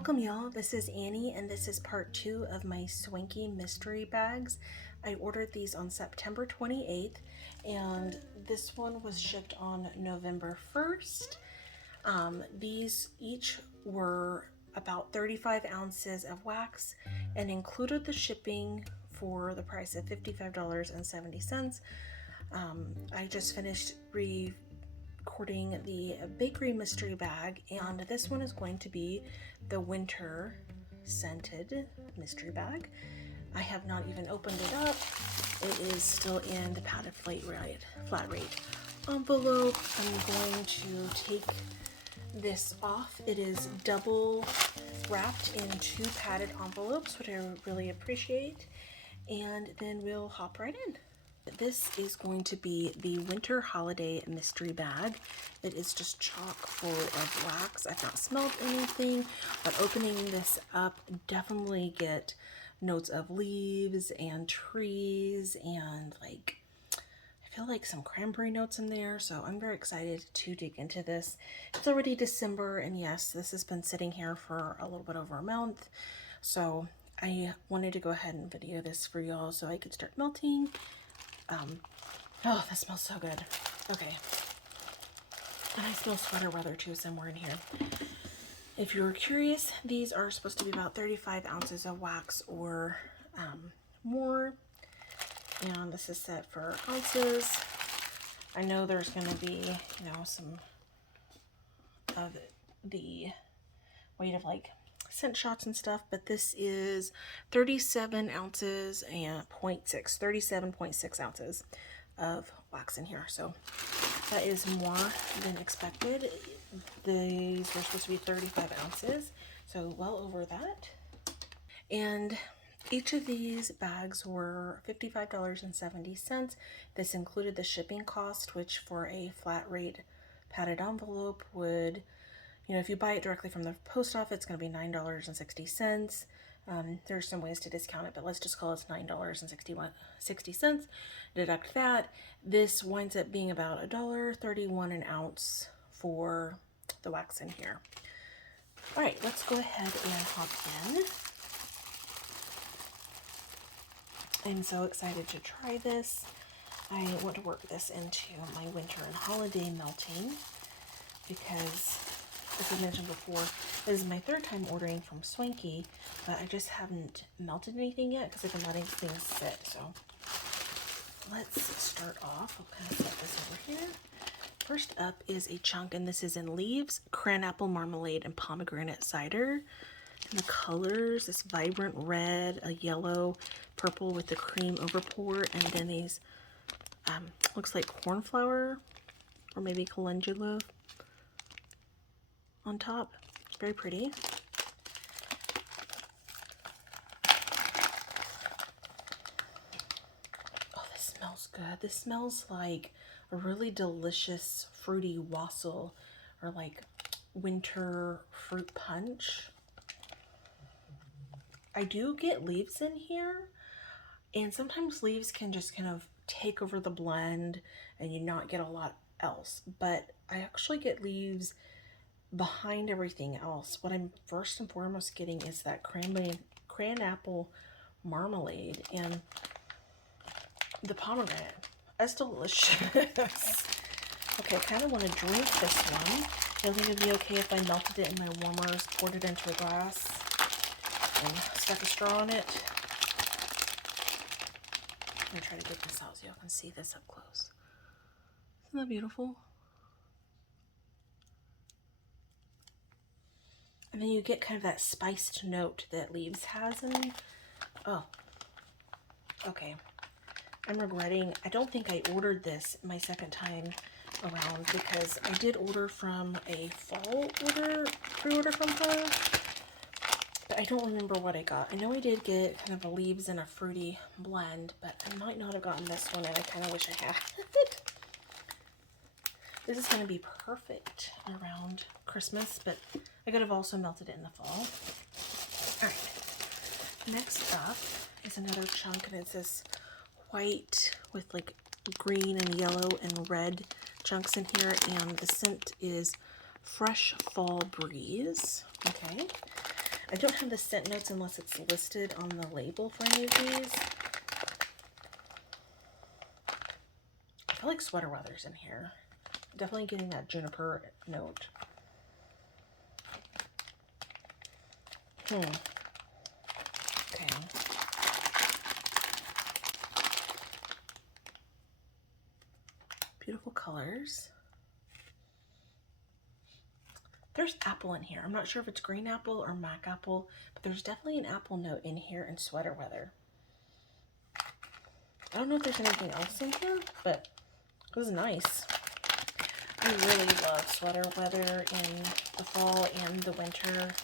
Welcome y'all, this is Annie and this is part 2 of my Swanky mystery bags. I ordered these on September 28th and this one was shipped on November 1st. These each were about 35 ounces of wax and included the shipping for the price of $55.70. I just finished recording the bakery mystery bag, and this one is going to be the winter scented mystery bag. I have not even opened it up. It is still in the padded flat rate envelope. I'm going to take this off. It is double wrapped in 2 padded envelopes, which I really appreciate, and then we'll hop right in. This is going to be the winter holiday mystery bag. It is just chock full of wax. I've not smelled anything, but opening this up, definitely get notes of leaves and trees and I feel like some cranberry notes in there. So I'm very excited to dig into this. It's already December, and yes, this has been sitting here for a little bit over a month. So I wanted to go ahead and video this for y'all so I could start melting. Oh, that smells so good. Okay. And I smell sweater weather too somewhere in here. If you're curious, these are supposed to be about 35 ounces of wax or more. And this is set for ounces. I know there's going to be, some of the weight of scent shots and stuff, but this is 37 ounces and 37.6 ounces of wax in here. So that is more than expected. These were supposed to be 35 ounces, so well over that. And each of these bags were $55.70. This included the shipping cost, which for a flat rate padded envelope would, if you buy it directly from the post office, it's going to be $9.60. There's some ways to discount it, but let's just call it $9.60. Deduct that. This winds up being about $1.31 an ounce for the wax in here. All right, let's go ahead and hop in. I'm so excited to try this. I want to work this into my winter and holiday melting because, as I mentioned before, this is my 3rd time ordering from Swanky, but I just haven't melted anything yet because I've been letting things sit. So let's start off. I'll kind of set this over here. First up is a chunk, and this is in leaves, cranapple marmalade, and pomegranate cider. And the colors, this vibrant red, a yellow, purple with the cream overpour, and then these looks like corn flour or maybe calendula on top. Very pretty. Oh, this smells good. This smells like a really delicious fruity wassail or winter fruit punch. I do get leaves in here, and sometimes leaves can just kind of take over the blend and you not get a lot else, but I actually get leaves behind everything else. What I'm first and foremost getting is that cranapple marmalade and the pomegranate. That's delicious. Okay, I kind of want to drink this one. I think it'd be okay if I melted it in my warmers, poured it into a glass, and stuck a straw on it. I'm going to try to get this out so y'all can see this up close. Isn't that beautiful? And then you get kind of that spiced note that leaves has in. Oh, okay. I'm regretting, I don't think I ordered this my 2nd time around because I did order from a fall pre-order from her, but I don't remember what I got. I know I did get kind of a leaves and a fruity blend, but I might not have gotten this one, and I kind of wish I had. This is going to be perfect around Christmas, but I could have also melted it in the fall. All right, next up is another chunk, and it's this white with green and yellow and red chunks in here, and the scent is Fresh Fall Breeze. Okay, I don't have the scent notes unless it's listed on the label for any of these. I feel like Sweater Weather's in here. Definitely getting that juniper note. Okay. Beautiful colors. There's apple in here. I'm not sure if it's green apple or mac apple, but there's definitely an apple note in here in Sweater Weather. I don't know if there's anything else in here, but it was nice. I really love Sweater Weather in the fall and the winter.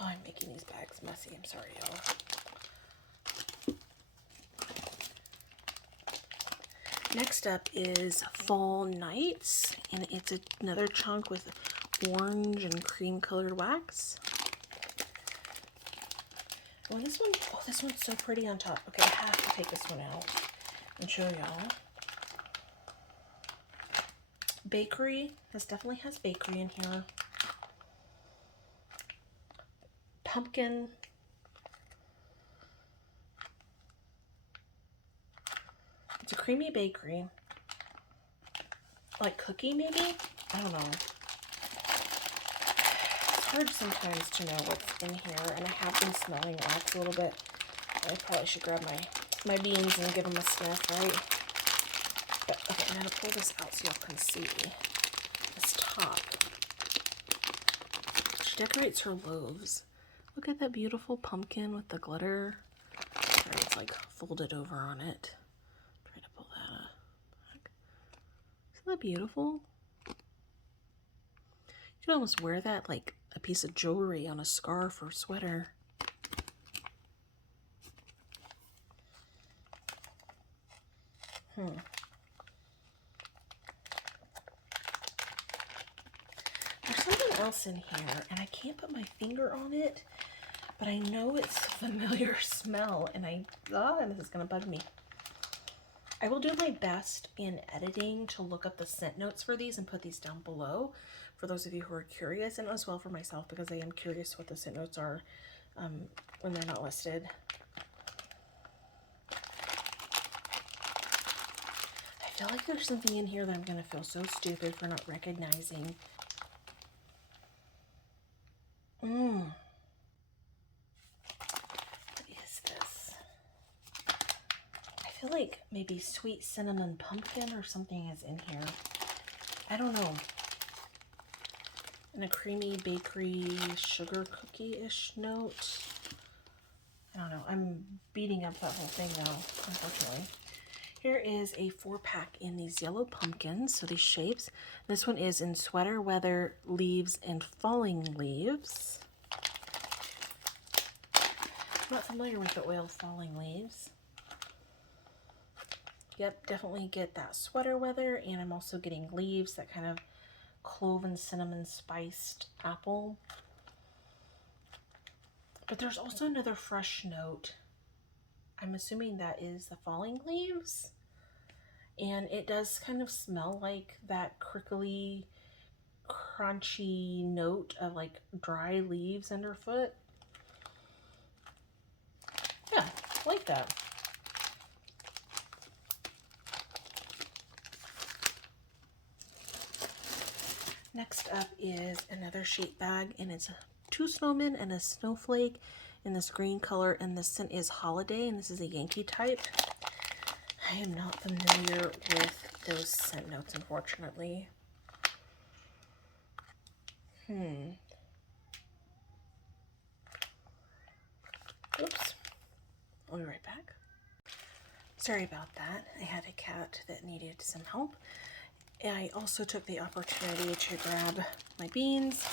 Oh, I'm making these bags messy. I'm sorry, y'all. Next up is Fall Nights, and it's another chunk with orange and cream colored wax. Oh, this one's so pretty on top. Okay, I have to take this one out and show y'all. Bakery. This definitely has bakery in here. Pumpkin. It's a creamy bakery. Like cookie, maybe? I don't know. It's hard sometimes to know what's in here, and I have been smelling wax a little bit. I probably should grab my beans and give them a sniff, right? But, okay, I'm going to pull this out so y'all can see this top. She decorates her loaves. Look at that beautiful pumpkin with the glitter. Sorry, it's like folded over on it. Try to pull that back. Isn't that beautiful? You could almost wear that like a piece of jewelry on a scarf or sweater. There's something else in here, and I can't put my finger on it, but I know it's a familiar smell, and this is gonna bug me. I will do my best in editing to look up the scent notes for these and put these down below for those of you who are curious, and as well for myself, because I am curious what the scent notes are when they're not listed. I feel like there's something in here that I'm gonna feel so stupid for not recognizing. What is this? I feel like maybe sweet cinnamon pumpkin or something is in here. I don't know. And a creamy bakery sugar cookie-ish note. I don't know. I'm beating up that whole thing now, unfortunately. Here is a 4-pack in these yellow pumpkins, so these shapes. This one is in Sweater Weather, Leaves, and Falling Leaves. I'm not familiar with the oil Falling Leaves. Yep, definitely get that Sweater Weather, and I'm also getting leaves, that kind of clove and cinnamon spiced apple. But there's also another fresh note. I'm assuming that is the Falling Leaves. And it does kind of smell like that crickly, crunchy note of like dry leaves underfoot. Yeah, I like that. Next up is another shape bag, and it's 2 snowmen and a snowflake in this green color, and the scent is Holiday, and this is a Yankee type. I am not familiar with those scent notes, unfortunately. Oops. I'll be right back. Sorry about that. I had a cat that needed some help. I also took the opportunity to grab my beans,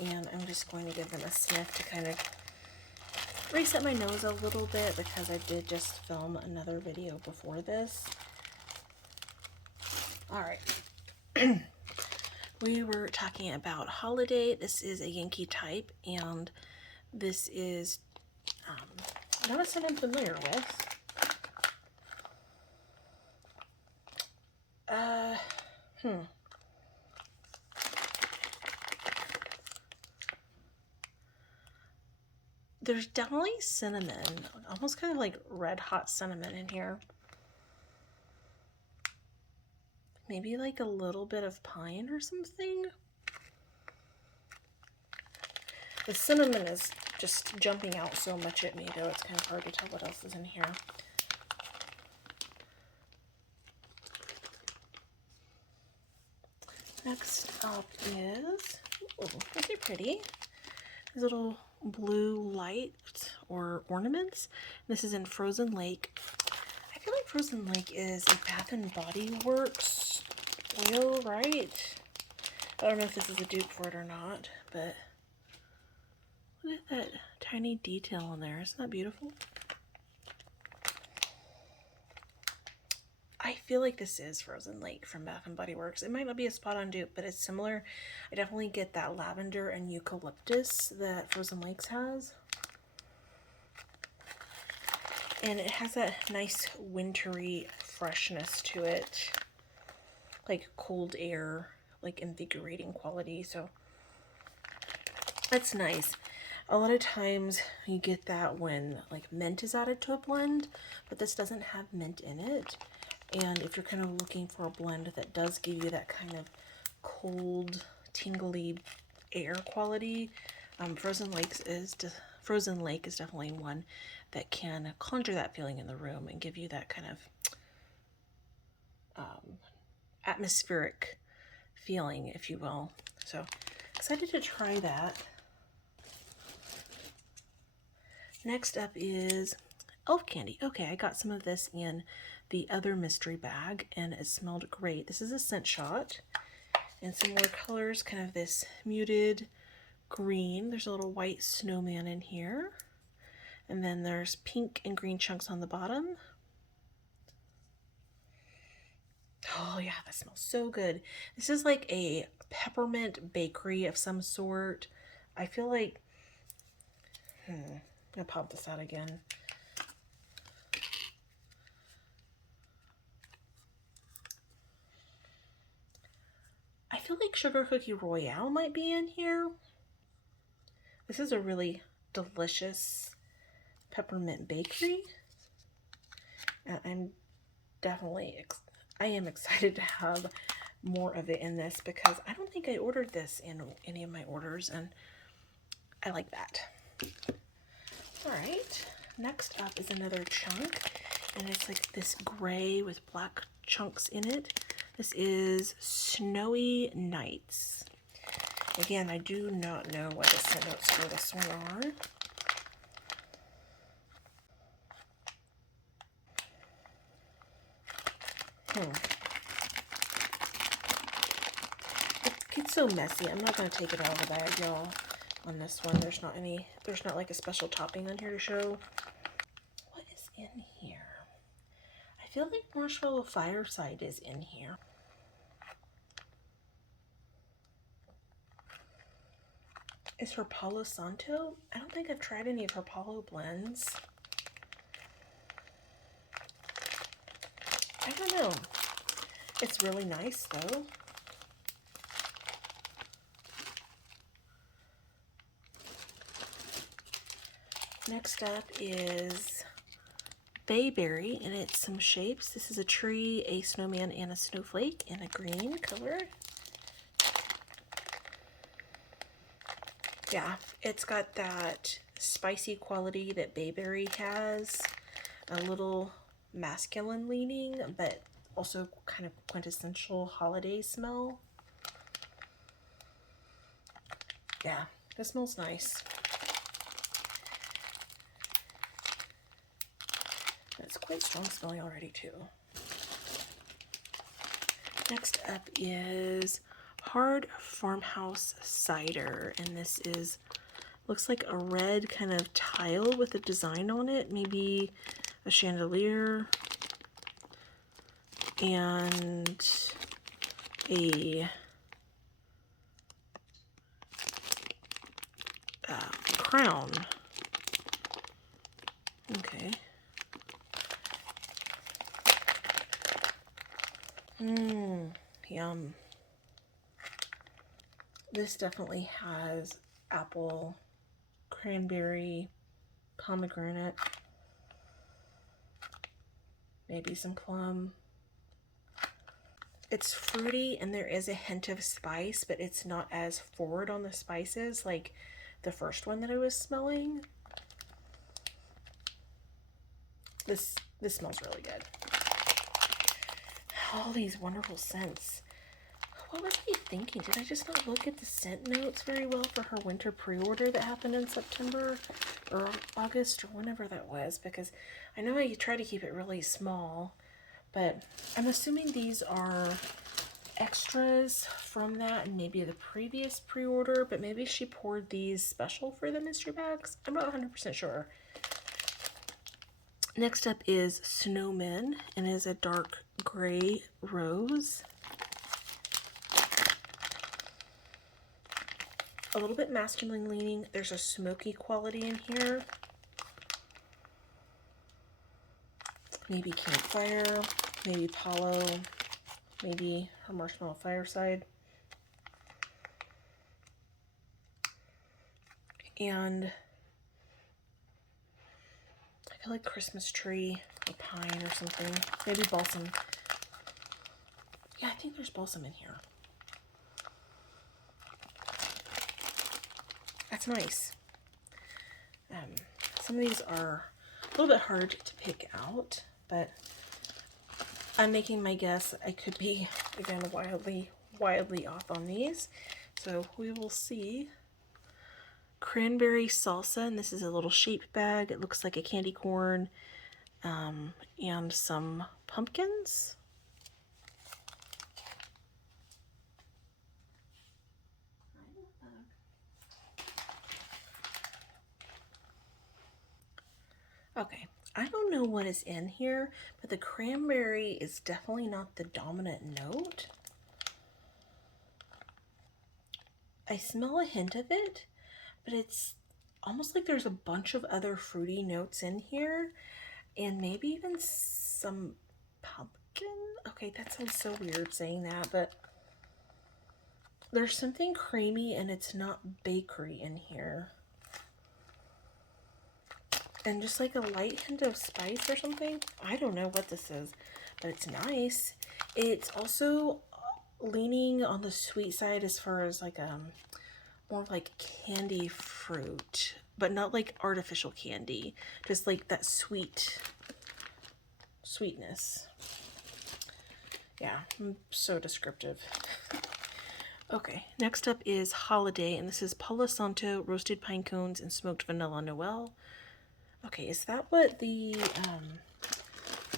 and I'm just going to give them a sniff to kind of reset my nose a little bit, because I did just film another video before this. All right. We were talking about Holiday. This is a Yankee type, and this is not a scent I'm familiar with. there's definitely cinnamon, almost kind of like red hot cinnamon in here. Maybe like a little bit of pine or something. The cinnamon is just jumping out so much at me though, it's kind of hard to tell what else is in here. Next up is, oh, aren't they pretty? These little blue light or ornaments. This is in Frozen Lake. I feel like Frozen Lake is a Bath and Body Works oil, right? I don't know if this is a dupe for it or not, but look at that tiny detail on there. Isn't that beautiful? I feel like this is Frozen Lake from Bath and Body Works. It might not be a spot on dupe, but it's similar. I definitely get that lavender and eucalyptus that Frozen Lakes has. And it has that nice wintry freshness to it. Like cold air, like invigorating quality. So that's nice. A lot of times you get that when like mint is added to a blend, but this doesn't have mint in it. And if you're kind of looking for a blend that does give you that kind of cold, tingly air quality, Frozen Lake is definitely one that can conjure that feeling in the room and give you that kind of atmospheric feeling, if you will. So excited to try that. Next up is elf candy. Okay, I got some of this in the other mystery bag and it smelled great. This is a scent shot and some more colors, kind of this muted green. There's a little white snowman in here. And then there's pink and green chunks on the bottom. Oh yeah, that smells so good. This is like a peppermint bakery of some sort. I feel like, I'm gonna pop this out again. I feel like Sugar Cookie Royale might be in here. This is a really delicious peppermint bakery. And I am excited to have more of it in this because I don't think I ordered this in any of my orders and I like that. All right, next up is another chunk and it's like this gray with black chunks in it. This is Snowy Nights. Again, I do not know what the scent notes for this one are. It gets so messy. I'm not going to take it out of the bag, y'all. On this one, there's not like a special topping on here to show. What is in here? I feel like Marshmallow Fireside is in here. Is her Palo Santo? I don't think I've tried any of her Palo blends. I don't know. It's really nice though. Next up is Bayberry, and it's some shapes. This is a tree, a snowman, and a snowflake in a green color. Yeah, it's got that spicy quality that Bayberry has. A little masculine leaning, but also kind of quintessential holiday smell. Yeah, this smells nice. It's quite strong smelling already too. Next up is Hard Farmhouse Cider, and this is, looks like a red kind of tile with a design on it, maybe a chandelier and a crown. Okay. Yum. This definitely has apple, cranberry, pomegranate, maybe some plum. It's fruity and there is a hint of spice, but it's not as forward on the spices like the first one that I was smelling. This smells really good. All these wonderful scents. What was I thinking? Did I just not look at the scent notes very well for her winter pre-order that happened in September or August or whenever that was? Because I know I try to keep it really small, but I'm assuming these are extras from that and maybe the previous pre-order, but maybe she poured these special for the mystery bags. I'm not 100% sure. Next up is Snowman, and it is a dark gray rose. A little bit masculine leaning. There's a smoky quality in here. Maybe campfire, maybe Palo, maybe her marshmallow fireside. And I feel like Christmas tree or pine or something. Maybe balsam. Yeah, I think there's balsam in here. That's nice. Some of these are a little bit hard to pick out, but I'm making my guess. I could be, again, wildly off on these. So we will see. Cranberry salsa, and this is a little shaped bag. It looks like a candy corn and some pumpkins. Okay, I don't know what is in here, but the cranberry is definitely not the dominant note. I smell a hint of it, but it's almost like there's a bunch of other fruity notes in here, and maybe even some pumpkin. Okay, that sounds so weird saying that, but there's something creamy and it's not bakery in here. And just like a light hint of spice or something. I don't know what this is, but it's nice. It's also leaning on the sweet side as far as like more like candy fruit, but not like artificial candy, just like that sweetness. Yeah, I'm so descriptive. Okay, next up is Holiday, and this is Palo Santo, roasted pine cones, and smoked vanilla Noel. Okay, is that what the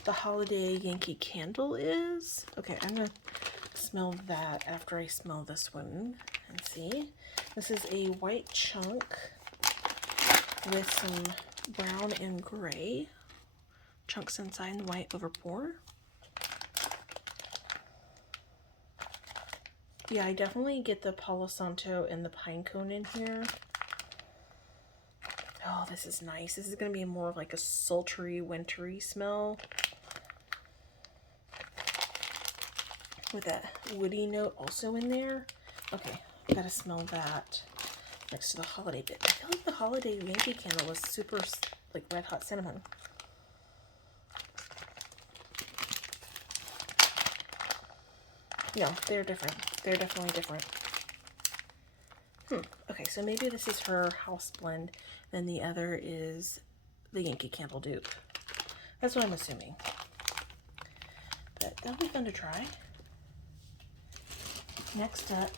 Holiday Yankee Candle is? Okay, I'm gonna smell that after I smell this one and see. This is a white chunk with some brown and gray chunks inside and white over pour. Yeah, I definitely get the Palo Santo and the pine cone in here. Oh, this is nice. This is going to be more of like a sultry, wintry smell. With that woody note also in there. Okay, I gotta smell that next to the holiday bit. I feel like the Holiday Yankee Candle was super, like, red hot cinnamon. No, they're different. They're definitely different. Okay, so maybe this is her house blend, then the other is the Yankee Candle dupe. That's what I'm assuming. But that'll be fun to try. Next up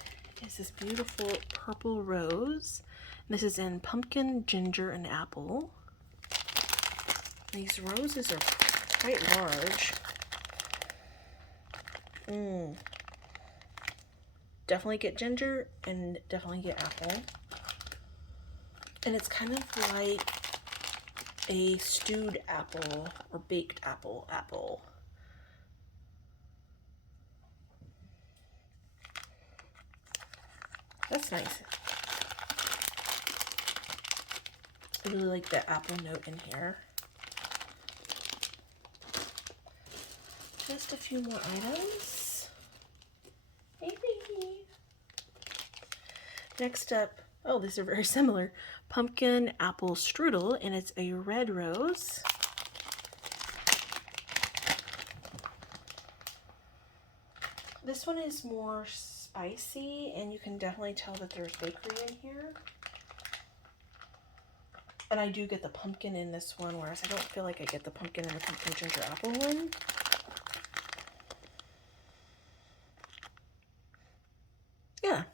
is this beautiful purple rose. This is in pumpkin, ginger, and apple. These roses are quite large. Definitely get ginger and definitely get apple. And it's kind of like a stewed apple or baked apple. That's nice. I really like the apple note in here. Just a few more items. Hey, baby. Next up, Oh, these are very similar. Pumpkin apple strudel, and it's a red rose. This one is more spicy, and you can definitely tell that there's bakery in here. And I do get the pumpkin in this one, whereas I don't feel like I get the pumpkin in the pumpkin ginger apple one. Yeah,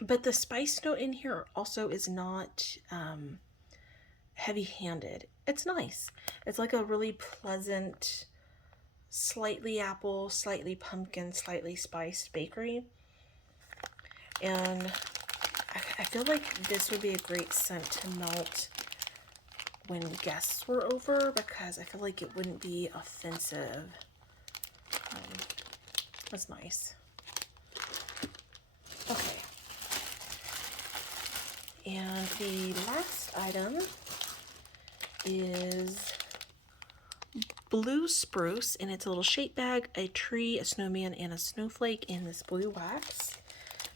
but the spice note in here also is not heavy-handed. It's nice. It's like a really pleasant, slightly apple, slightly pumpkin, slightly spiced bakery. And I feel like this would be a great scent to melt when guests were over, because I feel like it wouldn't be offensive. That's nice. Okay. And the last item is blue spruce, and it's a little shape bag, a tree, a snowman, and a snowflake in this blue wax.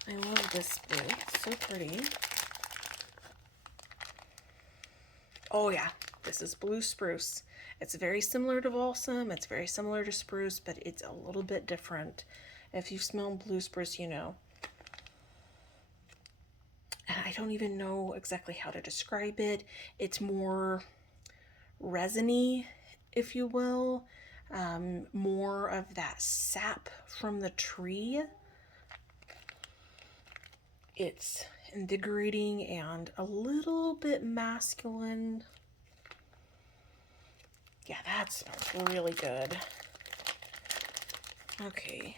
I love this blue. It's so pretty. Oh yeah, this is blue spruce. It's very similar to balsam. It's very similar to spruce, but it's a little bit different. If you smell blue spruce, you know. And I don't even know exactly how to describe it. It's more resiny, if you will. More of that sap from the tree. It's invigorating and a little bit masculine. Yeah, that smells really good. Okay.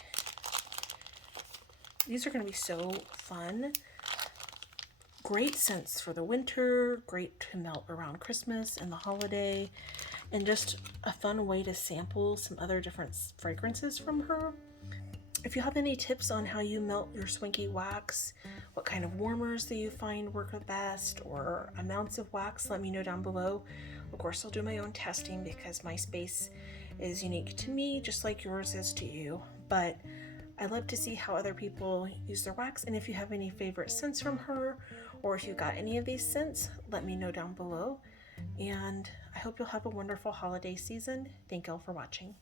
These are going to be so fun. Great scents for the winter, great to melt around Christmas and the holiday, and just a fun way to sample some other different fragrances from her. If you have any tips on how you melt your Swanky wax, what kind of warmers do you find work the best, or amounts of wax, let me know down below. Of course, I'll do my own testing because my space is unique to me, just like yours is to you. But I love to see how other people use their wax, and if you have any favorite scents from her, or if you got any of these scents, let me know down below. And I hope you'll have a wonderful holiday season. Thank y'all for watching.